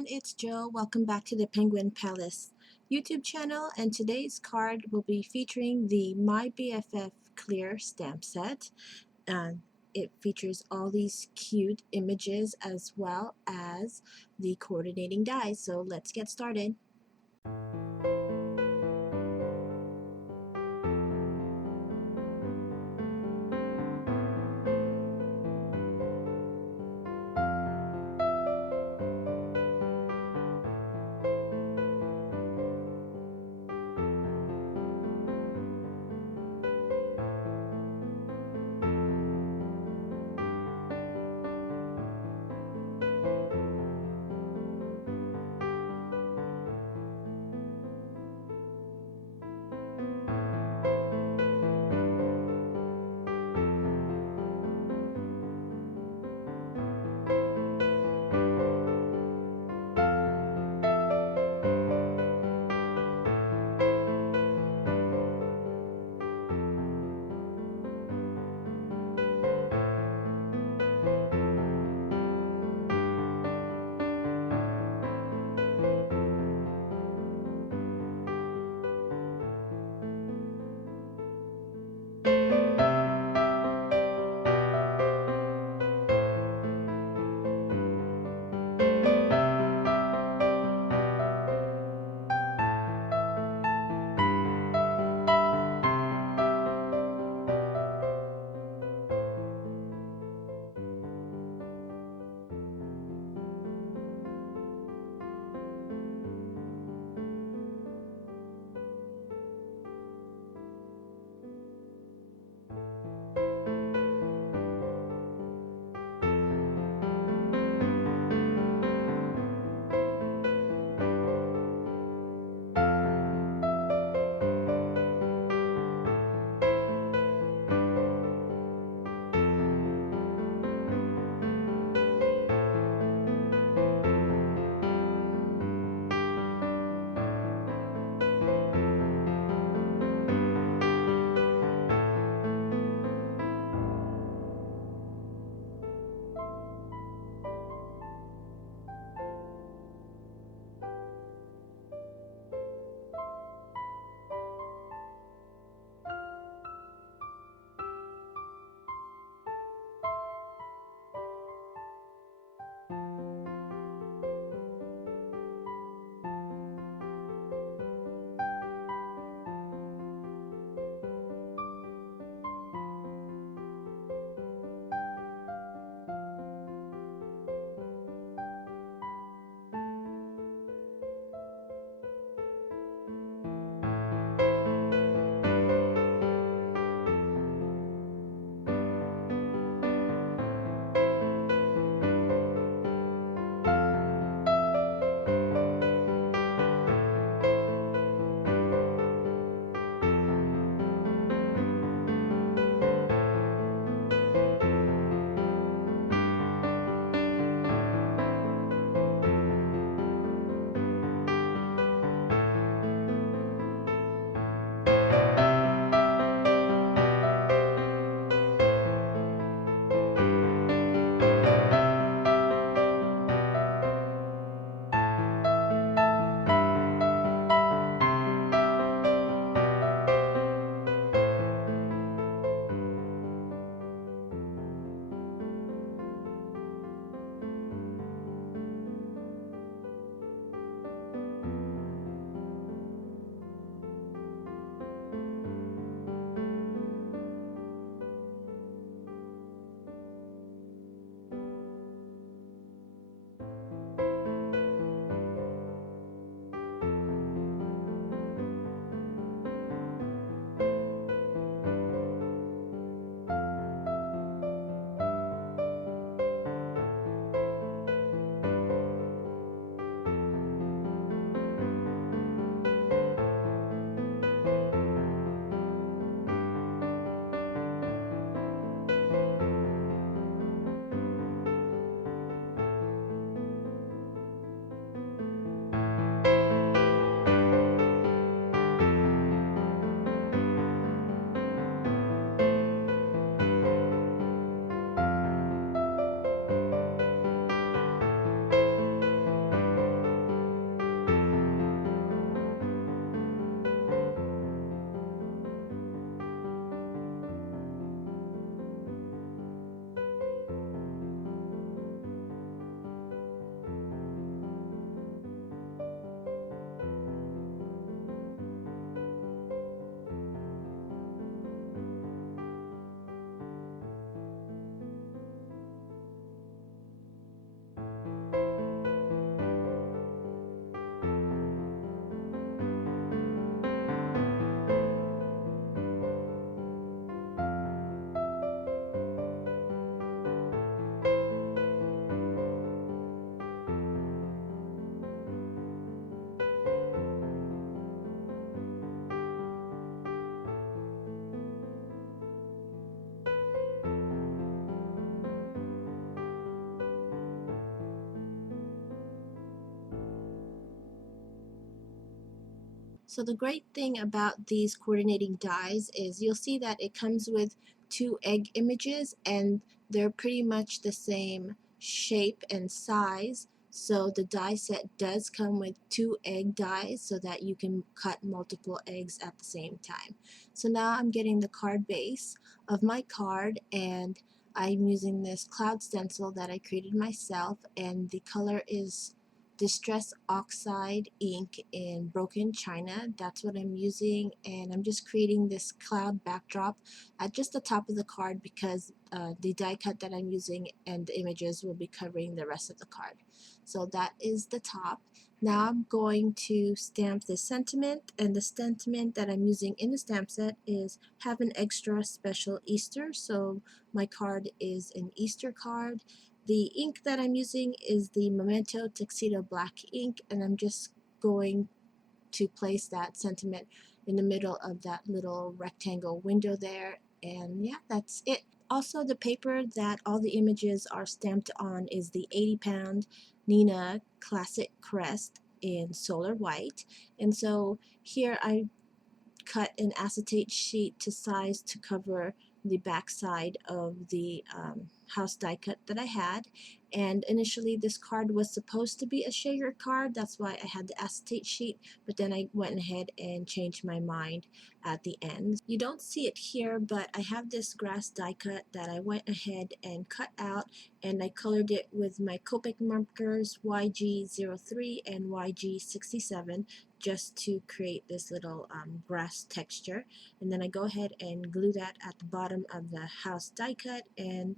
everyone, it's Joe. Welcome back to the Penguin Palace YouTube channel, and today's card will be featuring the My BFF Clear stamp set. And it features all these cute images as well as the coordinating dies. So let's get started. So the great thing about these coordinating dies is you'll see that it comes with two egg images and they're pretty much the same shape and size. So the die set does come with two egg dies so that you can cut multiple eggs at the same time. So now I'm getting the card base of my card, and I'm using this cloud stencil that I created myself, and the color is Distress Oxide ink in Broken China. That's what I'm using, and I'm just creating this cloud backdrop at just the top of the card because the die cut that I'm using and the images will be covering the rest of the card. So that is the top. Now I'm going to stamp this sentiment, and the sentiment that I'm using in the stamp set is have an extra special Easter. So my card is an Easter card. The ink that I'm using is the Memento Tuxedo Black ink, and I'm just going to place that sentiment in the middle of that little rectangle window there, and yeah, that's it. Also, the paper that all the images are stamped on is the 80-pound Nina Classic Crest in Solar White, and so here I cut an acetate sheet to size to cover the back side of the house die cut that I had. And initially this card was supposed to be a shaker card, that's why I had the acetate sheet, but then I went ahead and changed my mind at the end. You don't see it here, but I have this grass die cut that I went ahead and cut out, and I colored it with my Copic markers YG03 and YG67 just to create this little grass texture, and then I go ahead and glue that at the bottom of the house die cut and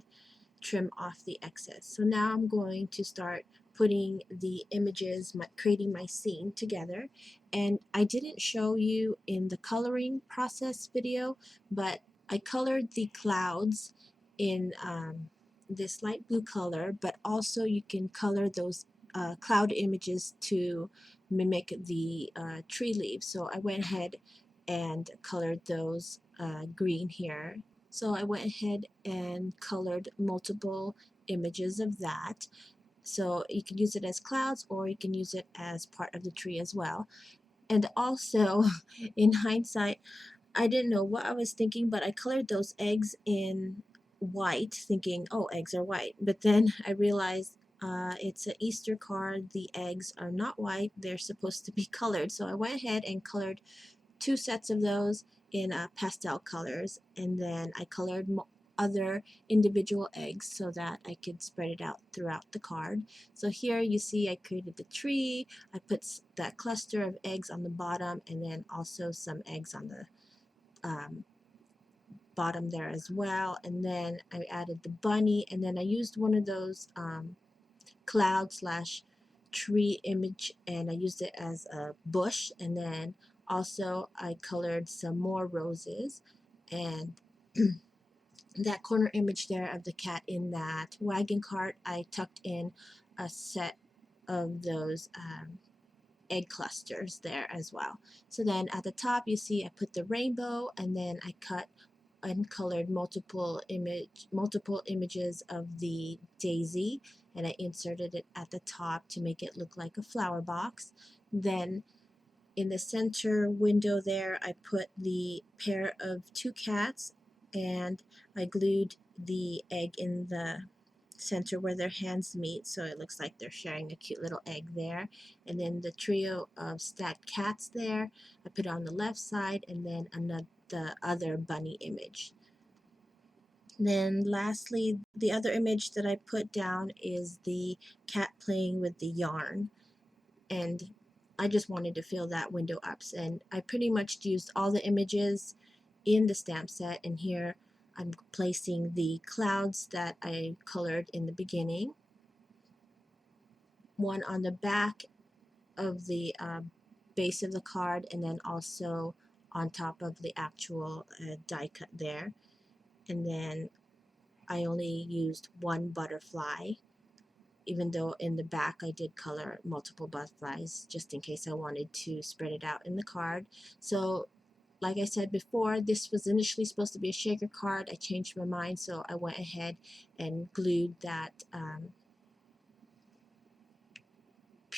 trim off the excess. So now I'm going to start putting the images, creating my scene together, and I didn't show you in the coloring process video, but I colored the clouds in this light blue color, but also you can color those cloud images to mimic the tree leaves. So I went ahead and colored those green here. So I went ahead and colored multiple images of that. So you can use it as clouds or you can use it as part of the tree as well. And also, in hindsight, I didn't know what I was thinking, but I colored those eggs in white, thinking, oh, eggs are white. But then I realized it's an Easter card. The eggs are not white. They're supposed to be colored. So I went ahead and colored two sets of those in pastel colors, and then I colored other individual eggs so that I could spread it out throughout the card. So here you see I created the tree, I put that cluster of eggs on the bottom, and then also some eggs on the bottom there as well, and then I added the bunny, and then I used one of those cloud slash tree image, and I used it as a bush, and then also I colored some more roses, and that corner image there of the cat in that wagon cart, I tucked in a set of those egg clusters there as well. So then at the top you see I put the rainbow, and then I cut and colored multiple images of the daisy, and I inserted it at the top to make it look like a flower box. Then in the center window there I put the pair of two cats, and I glued the egg in the center where their hands meet, so it looks like they're sharing a cute little egg there. And then the trio of stacked cats there I put on the left side, and then the other bunny image. Then lastly, the other image that I put down is the cat playing with the yarn, and I just wanted to fill that window up, and I pretty much used all the images in the stamp set, and here I'm placing the clouds that I colored in the beginning, one on the back of the base of the card, and then also on top of the actual die cut there. And then I only used one butterfly, even though in the back I did color multiple butterflies just in case I wanted to spread it out in the card. So like I said before, this was initially supposed to be a shaker card. I changed my mind, so I went ahead and glued that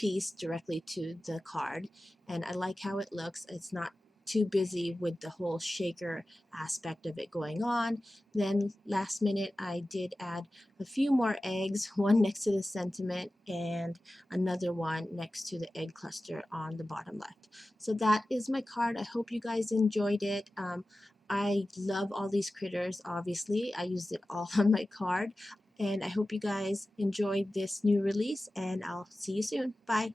piece directly to the card, and I like how it looks. It's not too busy with the whole shaker aspect of it going on. Then last minute I did add a few more eggs, one next to the sentiment and another one next to the egg cluster on the bottom left. So that is my card. I hope you guys enjoyed it. I love all these critters, obviously. I used it all on my card. And I hope you guys enjoyed this new release, and I'll see you soon. Bye.